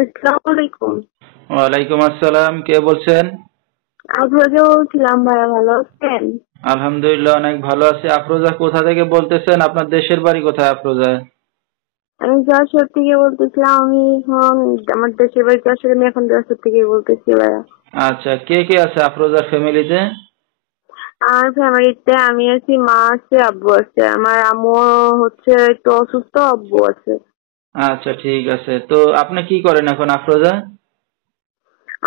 আসসালামু আলাইকুম। ওয়ালাইকুম আসসালাম, কে বলছেন? আফরোজা বলছিলাম, ভাইয়া ভালো আছেন? আলহামদুলিল্লাহ অনেক ভালো আছি। আফরোজা কোথা থেকে বলতেছেন? আপনার দেশের বাড়ি কোথায় আফরোজা? আমি যশোর থেকে বলতেছিলাম। আমি আমার দেশের বাড়ি যশোর, আমি এখন যশোর থেকে বলতেছি ভাইয়া। আচ্ছা, কে কে আছে আফরোজার ফ্যামিলিতে? আমার ফ্যামিলিতে আমি আছি, মা আছে, আব্বু আছে। আমার আম্মু হচ্ছে একটু অসুস্থ, আব্বু আছে। আচ্ছা ঠিক আছে। তো আপনি কি করেন এখন আফরোজা?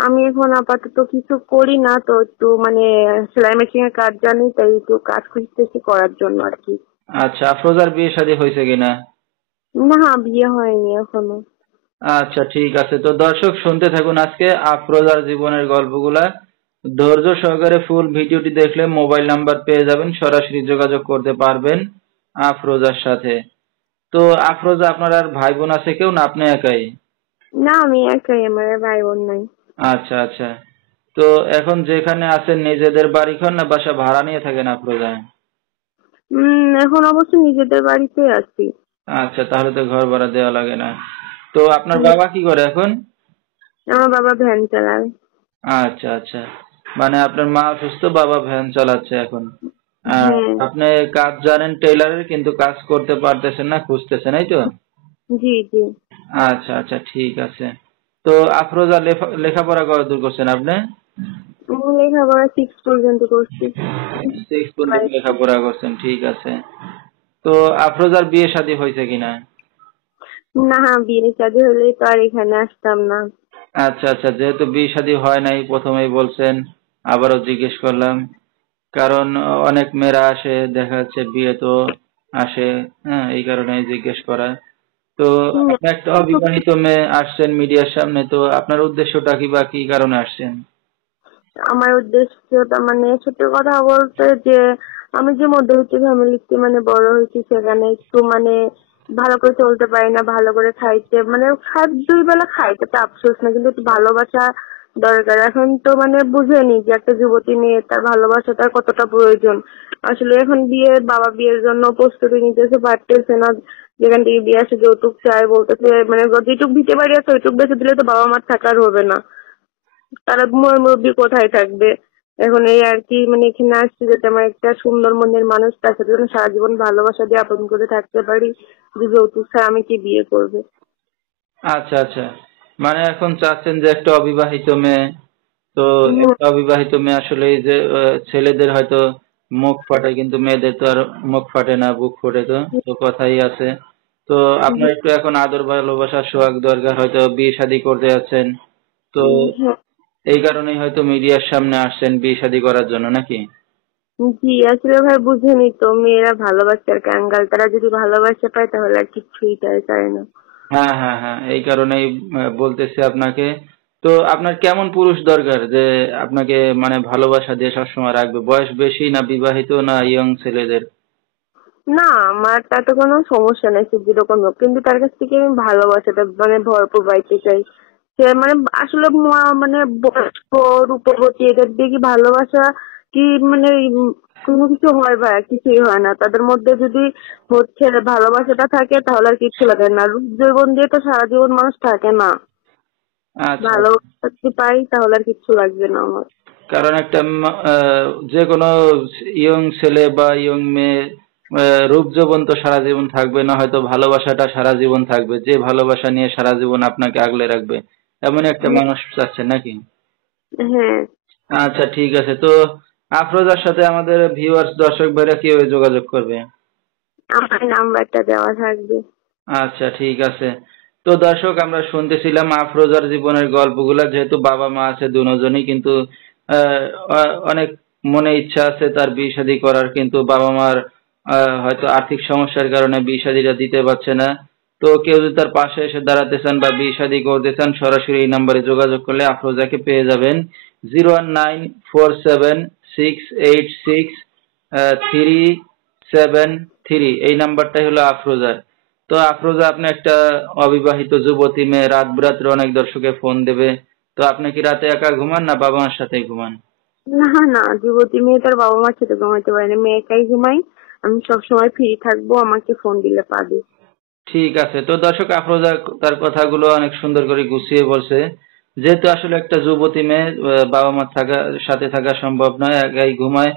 আমি এখন আপাতত কিছু করি না, তো একটু মানে সেলাই মেশিনের কাজ জানি, তাই একটু কাজ খুঁজতেছি করার জন্য আর কি। আচ্ছা, আফরোজার বিয়ে শাদী হয়েছে কিনা? না, বিয়ে হয়নি এখনো। আচ্ছা ঠিক আছে। তো দর্শক শুনতে থাকুন আজকে আফরোজার জীবনের গল্পগুলা। ধৈর্য সহকারে ফুল ভিডিওটি দেখলে মোবাইল নাম্বার পেয়ে যাবেন, সরাসরি যোগাযোগ করতে পারবেন আফরোজার সাথে। তো আফরোজা, আপনার আর ভাই বোন আছে কেউ, না আপনি একাই? না, আমি একাই, আমার আর ভাই বোন নাই। আচ্ছা আচ্ছা। তো এখন যেখানে আছেন নিজেদের বাড়ি ঘর না বাসা ভাড়া নিয়ে থাকেন আফরোজা? এখন অবশ্য নিজেদের বাড়িতে আছি। আচ্ছা, তাহলে তো ঘর ভাড়া দেওয়া লাগে না। তো আপনার হুম, বাবা কি করে এখন? আমার বাবা ভ্যান চালায়। আচ্ছা আচ্ছা। মানে আপনার মা অসুস্থ, বাবা ভ্যান চালাচ্ছে এখন। হ্যাঁ। আপনি কাজ জানেন টেইলারের, কিন্তু কাজ করতে পারতেছেন না, খুঁজতেছেন, এই তো? জি জি। আচ্ছা আচ্ছা ঠিক আছে। তো আফরোজা লেখাপড়া কতদূর করছেন আপনি? আমি লেখাপড়া 6 পর্যন্ত করছি। 6 পর্যন্ত ভাই, লেখাপড়া করছেন, ঠিক আছে। তো আফরোজার বিয়ে শাদী হয়েছে কিনা? না, বিয়ে শাদী হলেই তো আর এখানে আসতাম না। আচ্ছা আচ্ছা, যেহেতু বিয়ে শাদী হয় নাই প্রথমেই বলছেন, আবারও জিজ্ঞেস করলাম। কারণ অনেক মেয়েরা আসে, দেখা যাচ্ছে বিয়ে তো আসে। হ্যাঁ, এই কারণে জিজ্ঞেস করা। তো হুম, আপনি একটা অবিবাহিত মেয়ে আসছেন মিডিয়ার সামনে, তো আপনার উদ্দেশ্যটা কি বা কি কারণে আসছেন? আমার উদ্দেশ্যটা মানে সত্যি কথা বলতে যে আমি যে মধ্যবিত্ত ফ্যামিলিতে মানে বড় হয়েছি, সেখানে একটু মানে ভালো করে চলতে পারি না, ভালো করে খাইতে মানে দুই বেলা খাইতে তো আফসোস না, কিন্তু একটু ভালোবাসা দরকার। এখন তো মানে বুঝেনি যে একটা যুবতী মেয়ে তার ভালোবাসাটার কতটা প্রয়োজন। আসলে এখন বাবা বিয়ের জন্য প্রস্তুতি নিতেছে, পারতেছে না। যেখান থেকে বিয়ে আসে যৌতুক চায়, বলতেছে মানে যেটুক দিতে পারি আছে ওইটুক বেঁচে দিলে তো বাবা মার থাকার হবে না, তারা মুরব্বী কোথায় থাকবে। এখন এই আর কি, মানে এখানে আসছি যাতে আমার একটা সুন্দর মনের মানুষ, তার সাথে যেন সারা জীবন ভালোবাসা দিয়ে আপন করে থাকতে পারি। যে যৌতুক ছাড়া আমি কি বিয়ে করবে? আচ্ছা আচ্ছা। মানে এখন চাচ্ছেন যে একটা অবিবাহিত মেয়ে। তো উম, একটা অবিবাহিত মেয়ে আসলে এই যে ছেলেদের হয়তো মুখ ফাটে, কিন্তু মেয়েদের তো আর মুখ ফাটে না, বুক ফোটে। তো তো কথাই আছে। তো আপনার একটু এখন আদর ভালোবাসা সোহাগ দরকার, হয়তো বিয়ে শাদী করতে যাচ্ছেন। তো হ্যাঁ, এই কারণেই হয়তো মিডিয়ার সামনে আসছেন বিয়ে শাদী করার জন্য, নাকি? জি আসলে ভাই বুঝেনি তো, মেয়েরা ভালোবাসার কাঙ্গাল, তারা যদি ভালোবাসা পায় তাহলে আর কিছুই চায় না। হ্যাঁ হ্যাঁ হ্যাঁ, এই কারণেই বলতেছি আপনাকে। তো আপনার কেমন পুরুষ দরকার যে আপনাকে মানে ভালোবাসা দিয়ে সবসময় রাখবে? বয়স বেশি না বিবাহিত না ইয়ং ছেলেদের? না, আমার তাতে কোনো সমস্যা নেই, সে যেরকম হোক, কিন্তু তার কাছ থেকে আমি ভালোবাসাটা মানে ভরপুর পাইতে চাই। সে মানে আসলে মানে বয়স্ক, রূপবতী, এদের দিয়ে কি ভালোবাসা কি মানে কোনো কিছু হয় ভাই? কিছুই হয় না। তাদের মধ্যে যদি হচ্ছে ভালোবাসাটা থাকে তাহলে আর কিছু লাগে না। রূপ যৌবন দিয়ে তো সারা জীবন মানুষ থাকে না। আচ্ছা। ভালোবাসা যদি পাই তাহলে আর কিছু লাগবে না আমার। কারণ একটা যে কোনো ইয়ং ছেলে বা ইয়ং মেয়ে রূপ যৌবন তো সারা জীবন থাকবে না, হয়তো ভালোবাসাটা সারা জীবন থাকবে, যে ভালোবাসা নিয়ে সারা জীবন আপনাকে আগলে রাখবে, এমন একটা মানুষ চাচ্ছেন, নাকি? হ্যাঁ, আচ্ছা ঠিক আছে। তো আফরোজার সাথে আমাদের ভিউয়ার্স দর্শক ভাইরা কিভাবে যোগাযোগ করবে? আমার নাম্বারটা দেওয়া থাকবে। আচ্ছা ঠিক আছে। তো দর্শক, আমরা শুনতেছিলাম আফরোজার জীবনের গল্পগুলা। যেহেতু বাবা মা আছে দুজনই, কিন্তু আহ, অনেক মনে ইচ্ছা আছে তার বিয়ে শাদী করার, কিন্তু বাবা মার হয়তো আর্থিক সমস্যার কারণে বিয়ে শাদীটা দিতে পারছে না। তো কেউ যদি তার পাশে এসে দাঁড়াতে চান বা বিয়ে শাদী করতে চান, সরাসরি এই নাম্বারে যোগাযোগ করলে আফরোজাকে পেয়ে যাবেন। 019476637 এই নাম্বারটাই হলো আফরোজার। তো আফরোজা, আপনি একটা অবিবাহিত যুবতী মেয়ে, রাত বিরাত্রে অনেক দর্শকে ফোন দেবে। তো আপনি কি রাতে একা ঘুমান না বাবা মার সাথে ঘুমান? না না, যুবতী মেয়ে তার বাবা মার সাথে ঘুমাইতে পারে না, মেয়ে একাই ঘুমাই। আমি সবসময় ফ্রি থাকবো, আমাকে ফোন দিলে পাবে। ঠিক আছে। তো দর্শক, আফরোজা তার কথাগুলো অনেক সুন্দর করে গুছিয়ে বলছে। যেহেতু আসলে একটা যুবতী মেয়ে, বাবা মার সাথে থাকা সম্ভব নয়, একাই ঘুমায়।